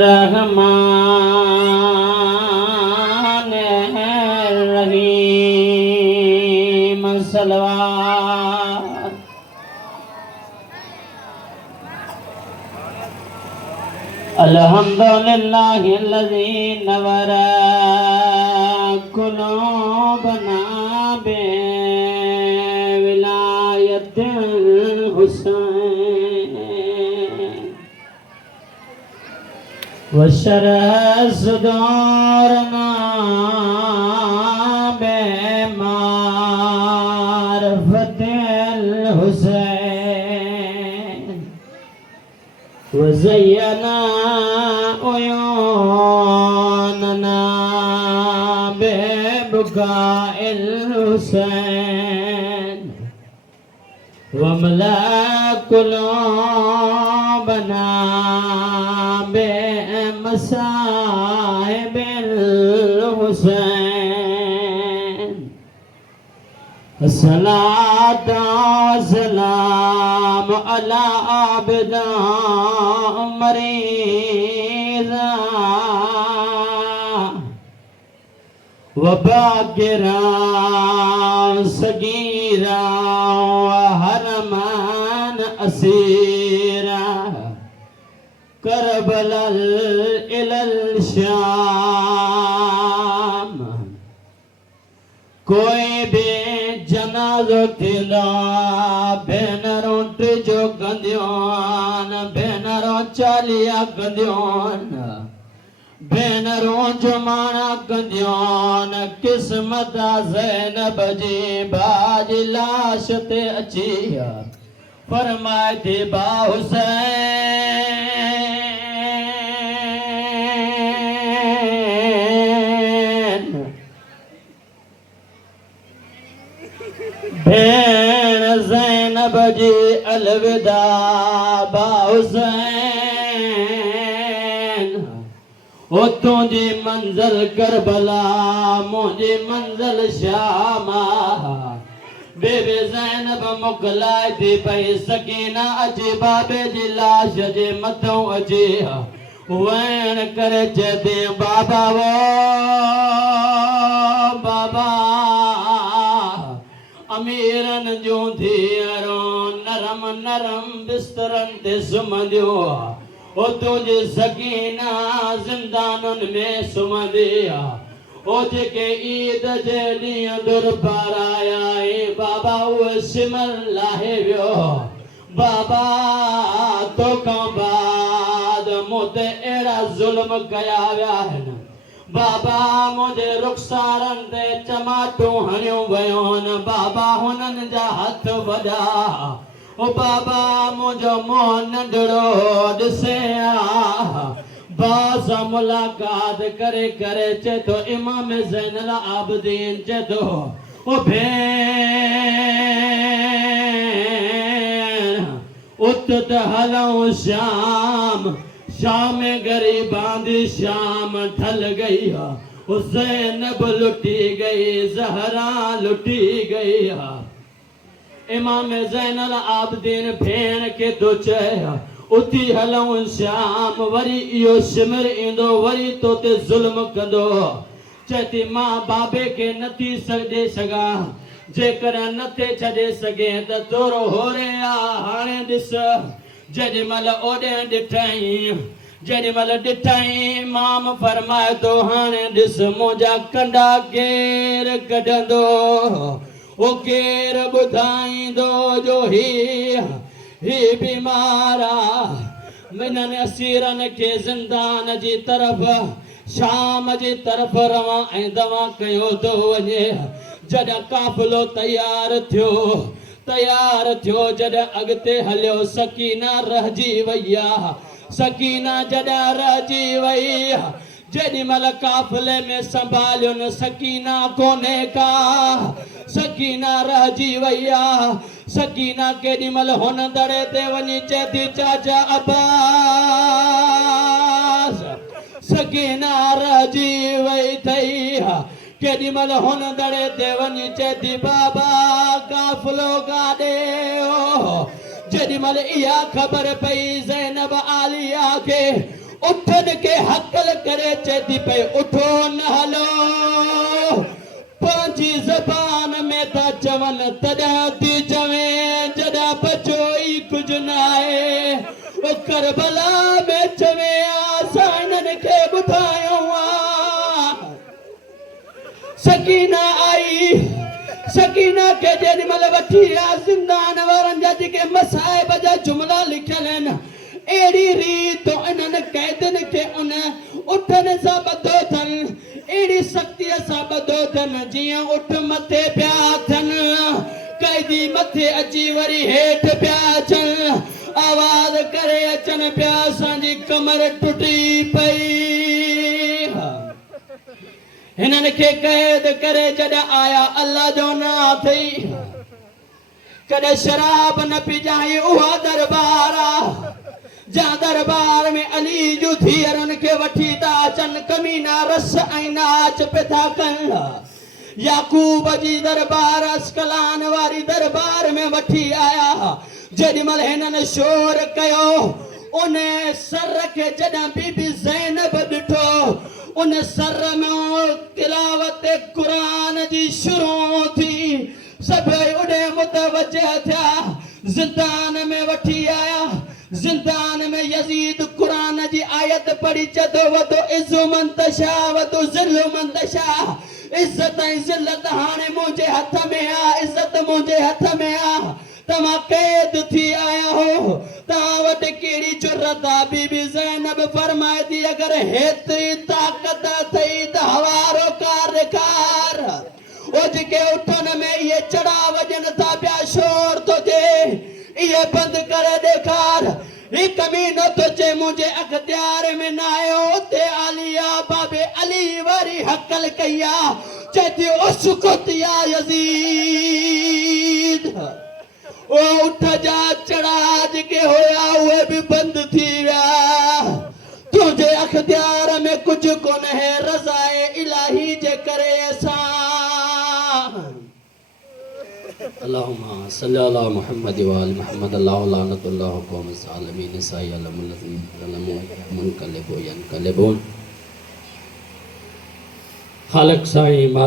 रहमान रहीम सलवात अल्हम्दुलिल्लाहिल्लज़ी नव्वरा कुलूबना बिविलायतिल हुसैन वशरह सुदूरना बिमारिफतिल हुसैन वज़य्यना उयूनना बिबुकाइल हुसैन वमला कुलूबना बिमसाइबिल हुसैन अस्सलातु वस्सलाम अला आबिदा मरीज़ा वबाकिरा सगीरा वहरमान असीरा करबलल इलल शाम कोई भी जनाज़ो थींदो भेनरूं टिजो कंदियूं भेनरूं चालिया कंदियूं भेनरूं जुमाना कंदियूं क़िस्मत ज़ैनब जी बाजी लाश ते अची फरमाए थी बा हुसैन भेण ज़ैनब जी अलविदा बा हुसैन ओ तुंहिंजी मंज़िल करबला मुंहिंजी मंज़िल शामा बेबे ज़ैनब मोकिलाए थी पई सकीना अची बाबे जी लाश जे मथां अची वैण करे चए थी बाबा वो बाबा अमीरन जूं धीअरूं नरम नरम बिस्तरनि ते सुम्हंदियूं ओ तुंहिंजी सकीना ज़िंदानुनि में सुम्हंदी ओ जेके ईद जे ॾींहुं दुरबार आया बाबा उहे सिमर लाहे वियो बाबा तोखां बाद मूं ते अहिड़ा ज़ुल्म कया विया आहिनि बाबा मुंहिंजे रुख़सारनि ते चमाटूं हणियूं वयूं आहिनि बाबा हुननि जा हथ वॾा ओ बाबा मुंहिंजो मुंहुं नंढड़ो ॾिसे बाज़ मुलाक़ात करे करे चए थो इमाम ज़ैनुल आबिदीन चए थो ओ भेण उत त हलऊं शाम शाम ग़रीबां दी शाम ढल गई ओ ज़ैनब लुटी गई ज़हरा लुटी गई इमाम ज़ैनुल आबिदीन भेण खे थो चए उथी हलऊं शाम वरी इहो सिमर ईंदो वरी तो ते ज़ुल्म कंदो चए थी मां बाबे खे नथी छॾे सघां जेकर नथे छॾे सघे त थोरो होरे हाणे ॾिस जेॾीमहिल ओॾे ॾिठई इमाम फरमाए थो हाणे ॾिस मुंहिंजा कंडा केरु कढंदो ओ केरु ॿुधाईंदो जो ही बीमार मिननि असीरनि खे ज़िंदान जी तरफ़ शाम जी तरफ़ रवां ऐं दवा कयो थो वञे जॾहिं काफ़िलो तयार थियो जॾहिं अॻिते हलियो सकीना रहिजी वई सकीना जॾहिं रहिजी वई जेॾीमहिल काफ़िले में संभालियुनि सकीना कोन्हे का सकीना रहिजी वई सकीना केॾीमहिल हुन दड़े ते वञी चए थी चाचा अब्बास सकीना रहिजी वई अथई केॾीमहिल हुन दड़े ते वञी चए थी बाबा काफ़िलो काॾे जेॾीमहिल इहा ख़बर पई ज़ैनब आलिया खे उठन के हकल करे चेती पे उठो न हलो पांची ज़बान में था चवन तड़ा थी चवे जड़ा बचो ही कुछ नाए ओ करबला में चवे आसानन के बुधायो सकीना आई सकीना के जेमल वठी ज़िंदान वारन जा जेके मसाइब जा जुमला लिखल आहिनि एड़ी रीत उन्हन कैदन के उन उठन सा बदो थन एड़ी शक्ति सा बदो थन जिया उठ मथे प्या थन कैदी मथे अची वरी हेठ प्या चन आवाज करे अचन प्या सांजी कमर टुटी पई हिनन के कैद करे जड़ा आया अल्लाह जो ना थई कदे शराब न पी जाई उहा दरबारा जा दरबार में अली जो धीरन के वठी ता चन कमीना रस ऐं नाच पिता कन याकूब जी दरबार अस्कलान वारी दरबार में वठी आया जेॾीमहिल हिनन शोर कयो उन सर के जॾहिं बीबी ज़ैनब ॾिठो उन सर में तिलावत कुरान जी शुरू थी सभई उॾे मुतवज्जह थिया ज़िंदान में वठी आया ज़िंदान में यजीद कुरान जी आयत पढ़ी चदो वदो इज़्ज़ु मन तशा वदो ज़िल्लु मन तशा इज़्ज़त ऐं ज़िल्लत हाणे मुंहिंजे हथ में आ इज़्ज़त मुंहिंजे हथ में आ तव्हां कैद थी आया हो तव्हां वटि कहिड़ी जुर्रत आ बीबी ज़ैनब फरमाए थी अगरि हेतिरी ताक़त अथई त हवारो कार ॾेखार ओ जेके उठन में इहे चढ़ा वॼनि था पिया शोर थो थिए ये बंद करे ॾेखार ही कमीनो तो चे मुझे अख्तियार में ना आयो ते आलिया बाबे अली वारी हकल कया चेती उसकुतिया यजीद ओ उठ जा चढ़ा जेके होया उहे भी बंद थी विया तुझे अख्तियार में कुछ कोन है रज़ाए इलाही जे करे असां अल्लाहुम्मा सल्ली अला मुहम्मद व आलि मुहम्मद अल्लाहु लानतुल्लाहु कौम ज़ालिमीन साई अलमुल्लज़ीन ज़लमू मुनक़लिबू यनक़लिबून खालिक साईं मालिक